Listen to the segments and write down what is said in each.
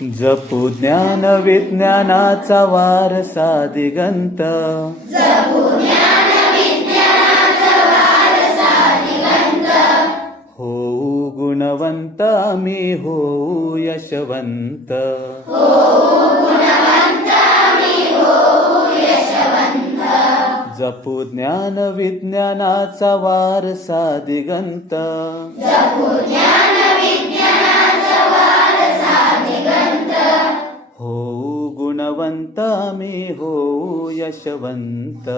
जपू ज्ञान विज्ञानाचा वारसा दिगंत, होऊ गुणवंत आम्ही होऊ यशवंत. जपू ज्ञान विज्ञानाचा वारसा दिगंत, होऊ गुणवंत आम्ही होऊ यशवंत.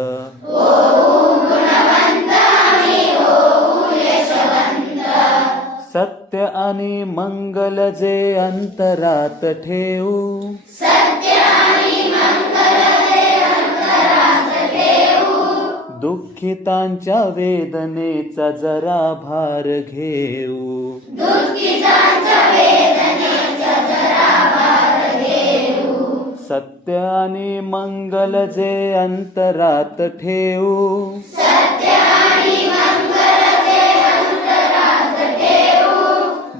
सत्य आणि मंगल जे अंतरात ठेवू, दुःखितांच्या वेदनेचा जरा भार घेऊ. सत्य आणि मंगल जे अंतरात ठेवू,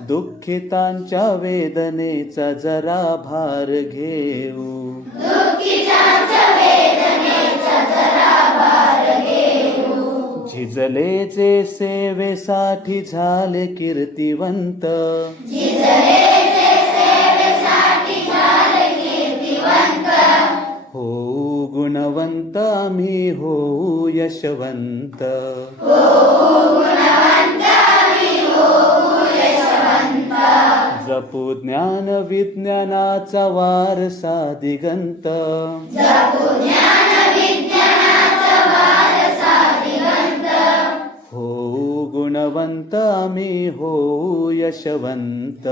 दुःखितांच्या वेदनेचा जरा भार घेऊ. झिजले जे सेवेसाठी झाले कीर्तिवंत, होऊ गुणवंत आम्ही होऊ यशवंत. जपू ज्ञान विज्ञानाचा वारसा दिगंत, होऊ गुणवंत आम्ही होऊ यशवंत.